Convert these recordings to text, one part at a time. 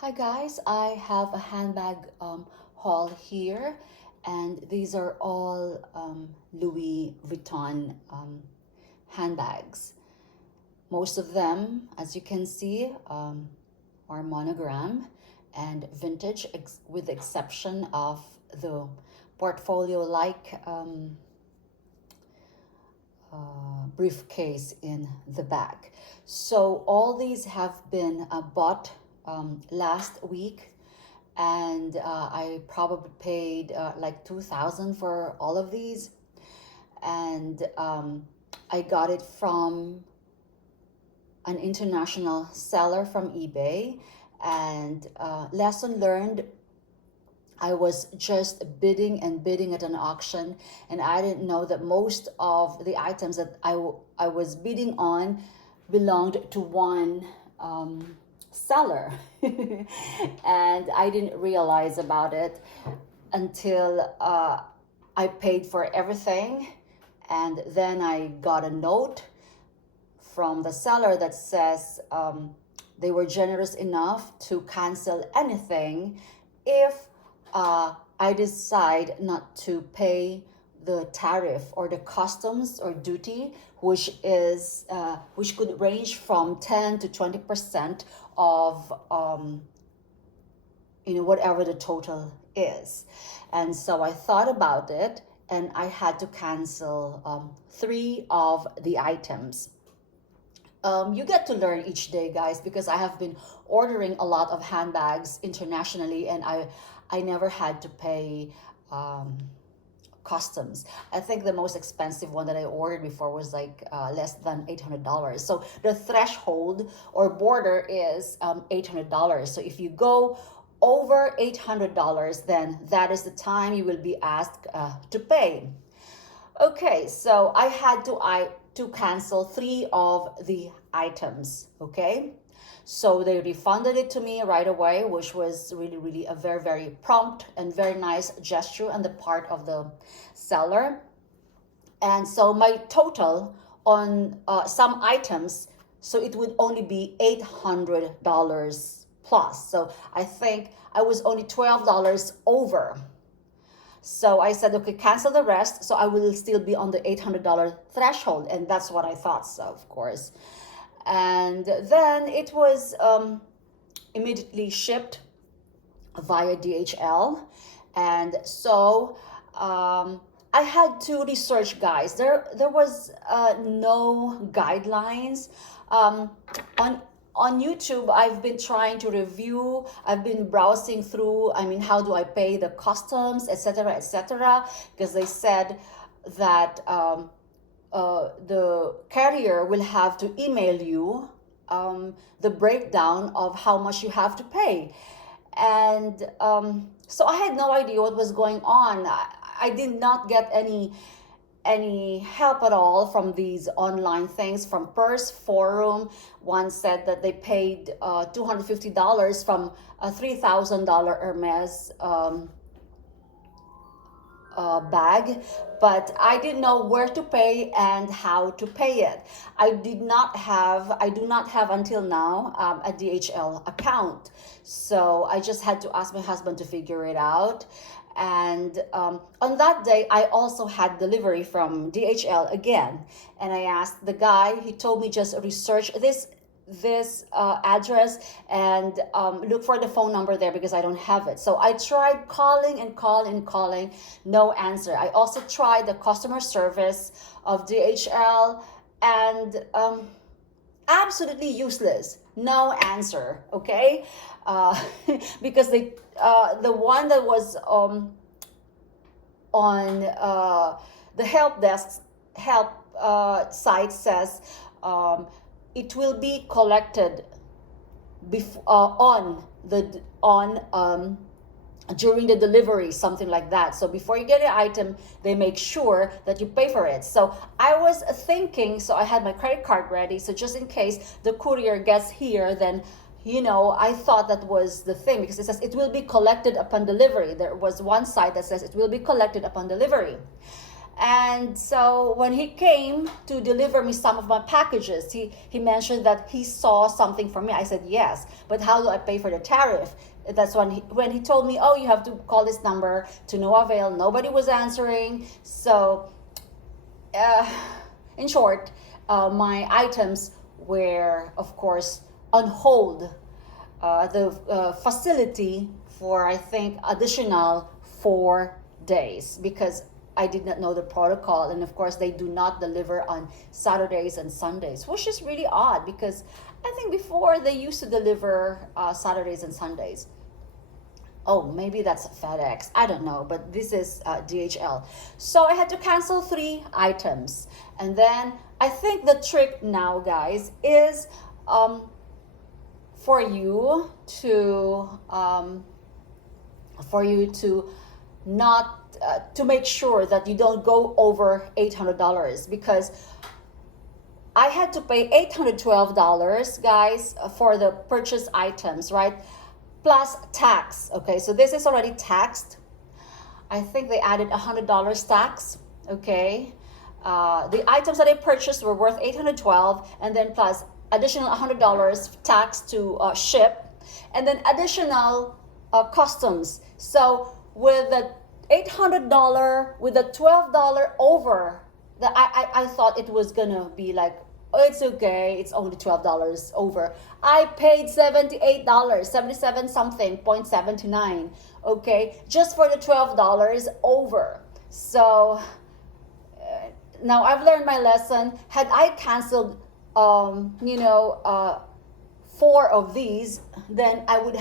Hi guys, I have a handbag haul here, and these are all Louis Vuitton handbags. Most of them, as you can see, are monogram and vintage, with the exception of the portfolio-like briefcase in the back. So all these have been bought last week, and I probably paid like 2,000 for all of these, and I got it from an international seller from eBay. And lesson learned, I was just bidding and bidding at an auction, and I didn't know that most of the items that I was bidding on belonged to one seller. And I didn't realize about it until I paid for everything, and then I got a note from the seller that says they were generous enough to cancel anything if I decide not to pay the tariff or the customs or duty, which could range from 10 to 20% of whatever the total is. And so I thought about it, and I had to cancel 3 of the items. You get to learn each day, guys, because I have been ordering a lot of handbags internationally, and I never had to pay customs. I think the most expensive one that I ordered before was like less than $800. So the threshold or border is $800. So if you go over $800, then that is the time you will be asked to pay. Okay, so I had to cancel 3 of the items. Okay, so they refunded it to me right away, which was really a very prompt and very nice gesture on the part of the seller. And so my total on some items, so it would only be $800 plus. So I think I was only $12 over. So I said, okay, cancel the rest, so I will still be on the $800 threshold. And that's what I thought, so of course. And then it was immediately shipped via DHL. And so I had to research, guys. There was no guidelines. On YouTube, I've been trying to review, I've been browsing through, how do I pay the customs, etc., because they said that the carrier will have to email you the breakdown of how much you have to pay. And so I had no idea what was going on. I did not get any help at all from these online things. From Purse Forum, one said that they paid $250 from a $3,000 Hermes bag, but I didn't know where to pay and how to pay it. I do not have until now a DHL account, so I just had to ask my husband to figure it out. And on that day, I also had delivery from DHL again, and I asked the guy. He told me just research this address and look for the phone number there, because I don't have it. So I tried calling and calling, no answer. I also tried the customer service of DHL, and absolutely useless, no answer. Okay, because the one that was on the help site says it will be collected during the delivery, something like that. So before you get the item, they make sure that you pay for it. So I was thinking, so I had my credit card ready, so just in case the courier gets here, then I thought that was the thing, because it says it will be collected upon delivery. There was one site that says it will be collected upon delivery. And so when he came to deliver me some of my packages, he mentioned that he saw something from me. I said yes, but how do I pay for the tariff? That's when he told me, oh, you have to call this number, to no avail. Nobody was answering. So uh, in short, my items were, of course, on hold. The facility for, I think, additional 4 days, because I did not know the protocol. And of course, they do not deliver on Saturdays and Sundays, which is really odd, because I think before they used to deliver Saturdays and Sundays. Oh, maybe that's FedEx. I don't know, but this is DHL. So I had to cancel 3 items. And then I think the trick now, guys, is for you to not to make sure that you don't go over $800, because I had to pay $812, guys, for the purchase items, right? Plus tax. Okay, so this is already taxed. I think they added $100 tax. Okay, the items that I purchased were worth $812, and then plus additional $100 tax to ship, and then additional customs. So with the $800, with the $12 over, I thought it was gonna be like, oh, it's okay, it's only $12 over. I paid $78, 77 something, 0.79, okay, just for the $12 over. So now I've learned my lesson. Had I canceled, 4 of these, then I would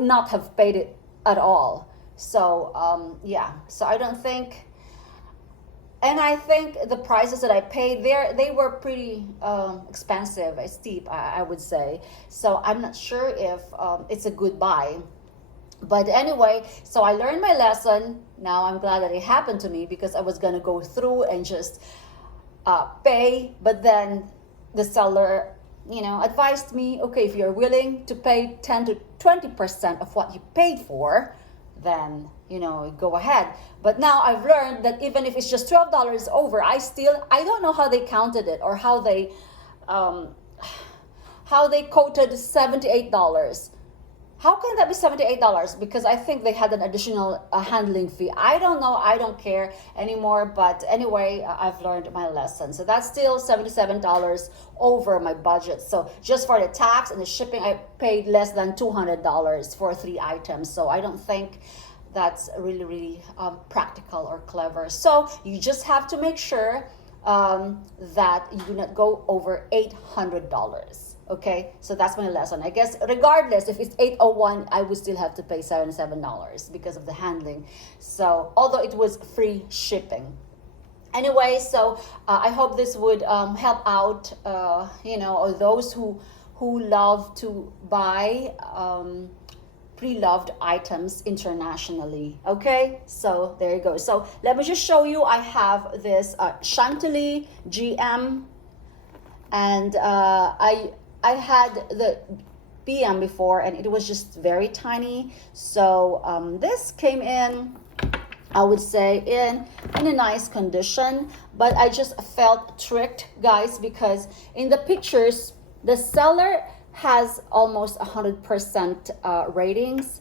not have paid it at all. So yeah, so I don't think. And I think the prices that I paid there, they were pretty expensive, steep, I would say. So I'm not sure if it's a good buy. But anyway, so I learned my lesson. Now I'm glad that it happened to me, because I was going to go through and just pay. But then the seller, advised me, okay, if you're willing to pay 10 to 20% of what you paid for, then go ahead. But now I've learned that even if it's just $12 over, I don't know how they counted it, or how they quoted $78. How can that be $78? Because I think they had an additional handling fee. I don't know. I don't care anymore. But anyway, I've learned my lesson. So that's still $77 over my budget. So just for the tax and the shipping, I paid less than $200 for 3 items. So I don't think that's really, really practical or clever. So you just have to make sure that you do not go over $800. Okay, so that's my lesson. I guess regardless if it's 801, I would still have to pay $77 because of the handling. So although it was free shipping. Anyway, so I hope this would help out, or those who love to buy pre-loved items internationally. Okay, so there you go. So let me just show you. I have this Chantilly GM, and I had the BM before, and it was just very tiny. So this came in, I would say, in a nice condition, but I just felt tricked, guys, because in the pictures the seller has almost 100% ratings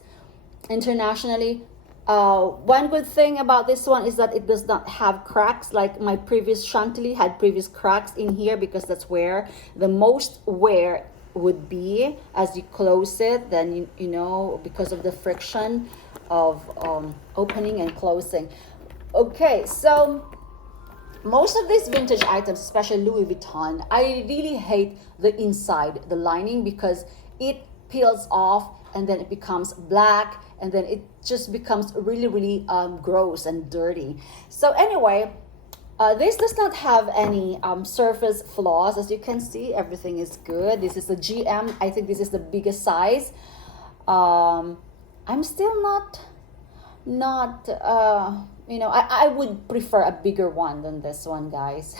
internationally. One good thing about this one is that it does not have cracks like my previous Chantilly had previous cracks in here, because that's where the most wear would be as you close it. Then because of the friction of opening and closing. Okay, so most of these vintage items, especially Louis Vuitton, I really hate the inside, the lining, because it peels off and then it becomes black, and then it just becomes really, really gross and dirty. So anyway, this does not have any surface flaws. As you can see, everything is good. This is the GM. I think this is the biggest size. I'm still not I would prefer a bigger one than this one, guys.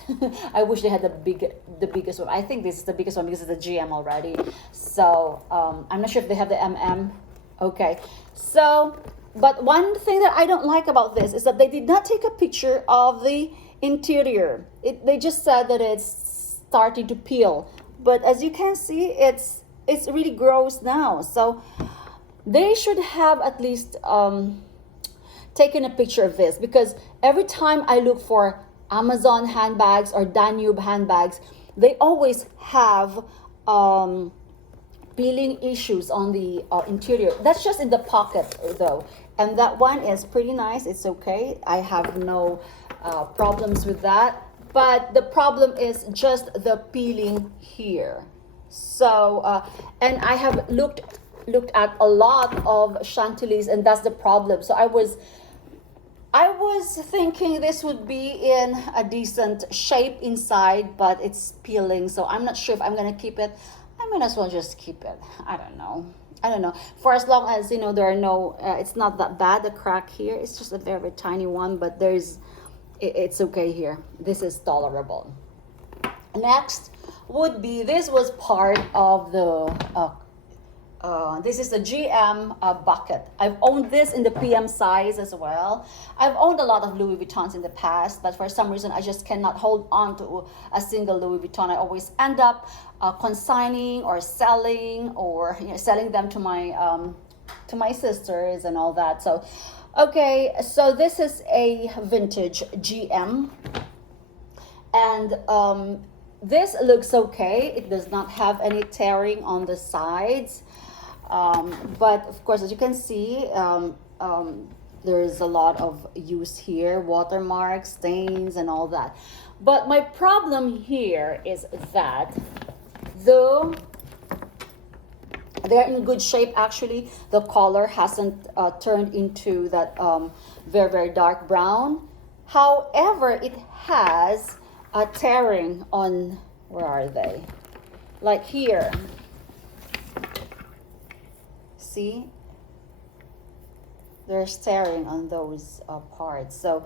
I wish they had the biggest one. I think this is the biggest one because it's the GM already. So I'm not sure if they have the MM. Okay, so But one thing that I don't like about this is that they did not take a picture of the interior. They just said that it's starting to peel. But as you can see, it's really gross now. So they should have at least taken a picture of this, because every time I look for Amazon handbags or Danube handbags, they always have peeling issues on the interior. That's just in the pocket though, and that one is pretty nice. It's okay. I have no problems with that, but the problem is just the peeling here. So and I have looked at a lot of Chantilly's, and that's the problem. So I was thinking this would be in a decent shape inside, but it's peeling, so I'm not sure if I'm gonna keep it. I might as well just keep it. I don't know. For as long as, you know, there are no, it's not that bad, the crack here. It's just a very, very tiny one, but it's okay here. This is tolerable. Next would be, this was part of the, this is the GM bucket. I've owned this in the PM size as well. I've owned a lot of Louis Vuittons in the past, but for some reason I just cannot hold on to a single Louis Vuitton. I always end up consigning or selling, or, you know, selling them to my sisters and all that. So, okay, so this is a vintage GM, and this looks okay. It does not have any tearing on the sides. But of course, as you can see, there's a lot of use here, watermarks, stains, and all that. But my problem here is that though they're in good shape, actually, the color hasn't turned into that very, very dark brown. However, it has a tearing on, where are they? Like here. See, there's tearing on those parts. So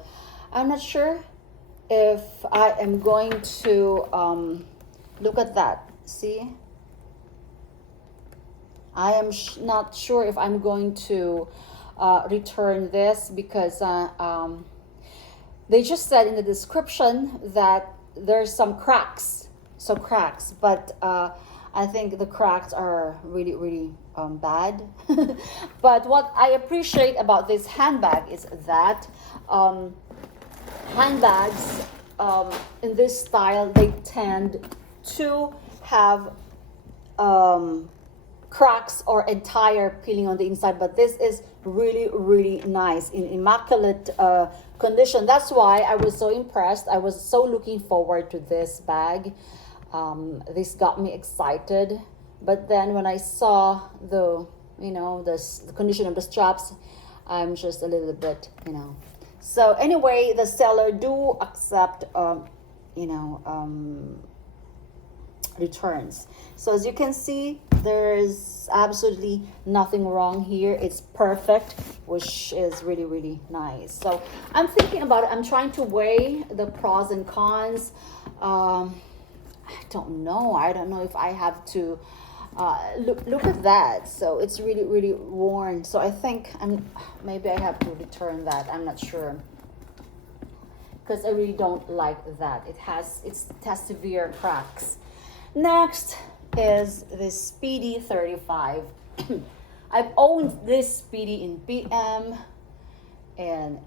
I'm not sure if I am going to look at that. See, I am not sure if I'm going to return this, because they just said in the description that there's some cracks, but I think the cracks are really, really bad. But what I appreciate about this handbag is that handbags in this style, they tend to have cracks or entire peeling on the inside, but this is really, really nice, in immaculate condition. That's why I was so impressed. I was so looking forward to this bag. This got me excited, but then when I saw the, you know, the condition of the straps, I'm just a little bit, you know. So anyway, the seller do accept returns. So as you can see, there's absolutely nothing wrong here. It's perfect, which is really, really nice. So I'm thinking about it. I'm trying to weigh the pros and cons. I don't know. I don't know if I have to look at that. So it's really, really worn. So I think maybe I have to return that. I'm not sure, because I really don't like that. It has severe cracks. Next is this Speedy 35. I've owned this Speedy in PM, and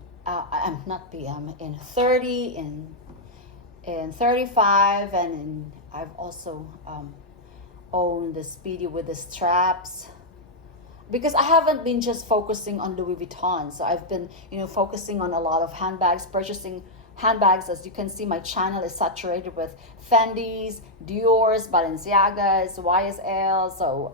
not PM, in 30, in 35, and I've also owned the Speedy with the straps, because I haven't been just focusing on Louis Vuitton. So I've been, focusing on a lot of handbags, purchasing handbags. As you can see, my channel is saturated with Fendi's, Dior's, Balenciaga's, YSL. So,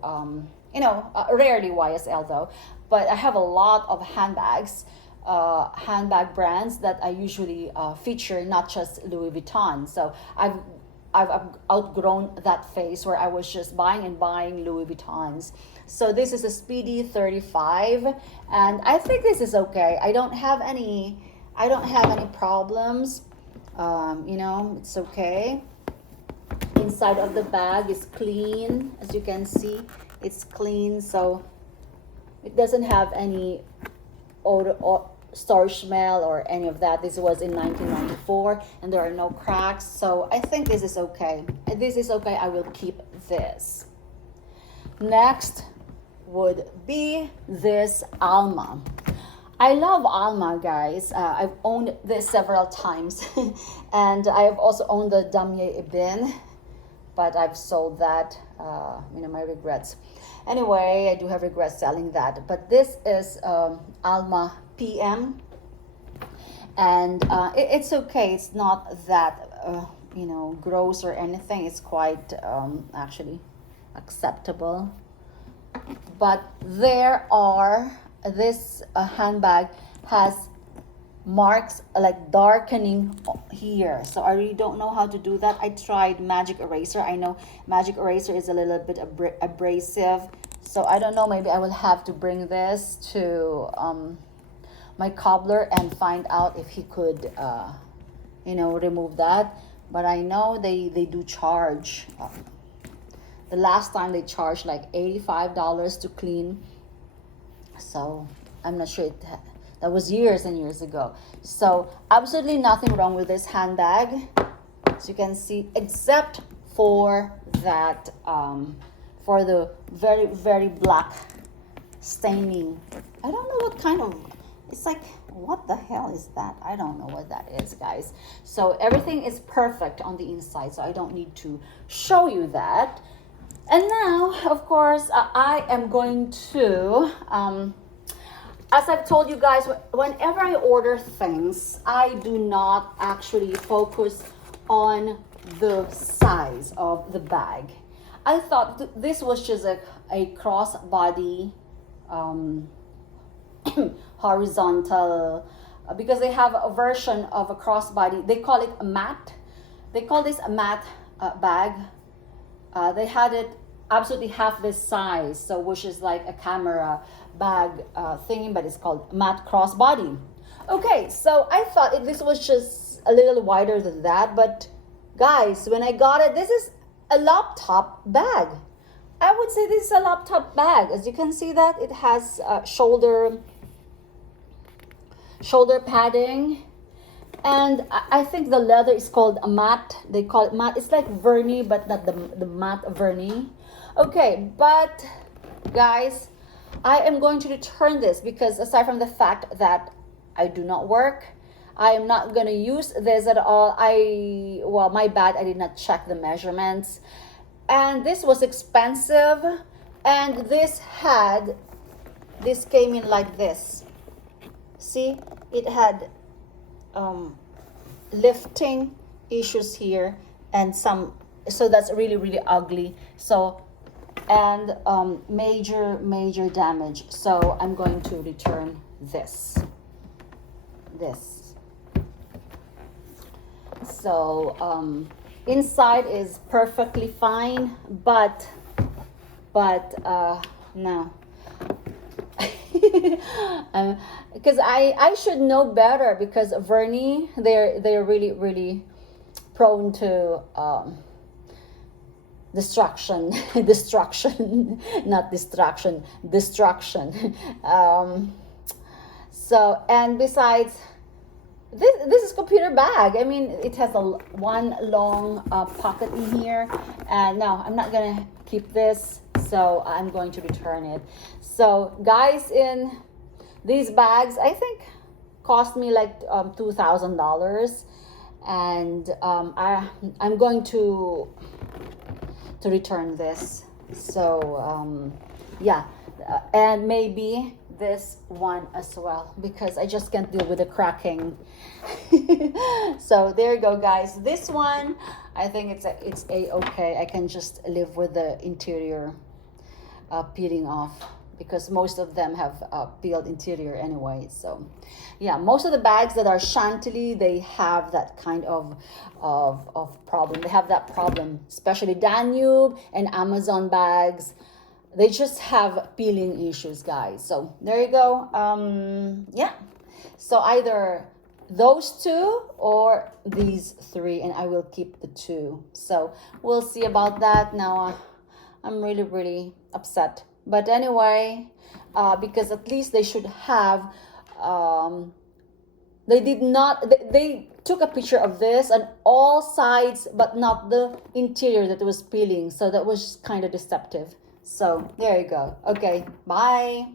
rarely YSL though, but I have a lot of handbags, handbag brands that I usually feature, not just Louis Vuitton. So I've outgrown that phase where I was just buying and buying Louis Vuittons. So this is a Speedy 35, and I think this is okay. I don't have any problems. It's okay. Inside of the bag is clean, as you can see. It's clean, so it doesn't have any or storage smell or any of that. This was in 1994 and there are no cracks, so I think this is okay. This is okay. I will keep this. Next would be this Alma. I love Alma, guys. I've owned this several times and I've also owned the Damier Ebene, but I've sold that. My regrets. Anyway, I do have regrets selling that, but this is Alma PM, and it's okay. It's not that gross or anything. It's quite actually acceptable. But this handbag has marks like darkening here, so I really don't know how to do that. I tried magic eraser. I know magic eraser is a little bit abrasive, so I don't know, maybe I will have to bring this to my cobbler and find out if he could remove that. But I know they do charge. The last time they charged like $85 to clean, so I'm not sure that was years and years ago. So absolutely nothing wrong with this handbag, as you can see, except for that, for the very, very black staining. I don't know what kind of, it's like, what the hell is that? I don't know what that is, guys. So everything is perfect on the inside, so I don't need to show you that. And now, of course, I am going to, as I've told you guys, whenever I order things, I do not actually focus on the size of the bag. I thought this was just a crossbody horizontal, because they have a version of a crossbody. They call it a mat. They call this a mat bag. They had it absolutely half this size, so which is like a camera bag thingy, but it's called matte crossbody. Okay, so I thought this was just a little wider than that, but guys, when I got it, this is a laptop bag. I would say this is a laptop bag. As you can see that it has shoulder padding, and I think the leather is called a matte. They call it matte. It's like vernis, but not the matte vernis. Okay, but guys, I am going to return this because aside from the fact that I do not work, I am not going to use this at all. My bad, I did not check the measurements. And this was expensive, and this came in like this. See, it had lifting issues here and so that's really, really ugly. So, and major damage. So I'm going to return this. So inside is perfectly fine, but no. Because I should know better, because vernis, they're really prone to destruction. Not distraction, destruction. So, and besides, this is computer bag. I mean, it has one long pocket in here, and no, I'm not gonna keep this, so I'm going to return it. So guys, in these bags, I think cost me like $2,000, and I'm going to return this. So yeah, and maybe this one as well, because I just can't deal with the cracking. So there you go, guys. This one, I think it's okay. I can just live with the interior peeling off, because most of them have peeled interior anyway. So yeah, most of the bags that are Chantilly, they have that kind of problem. They have that problem, especially Danube and Amazon bags. They just have peeling issues, guys. So there you go. Yeah, so either those two or these three, and I will keep the two. So we'll see about that. Now I'm really upset, but anyway, because at least they should have um, they did not, they took a picture of this on all sides, but not the interior that was peeling. So that was kind of deceptive. So there you go. Okay, bye.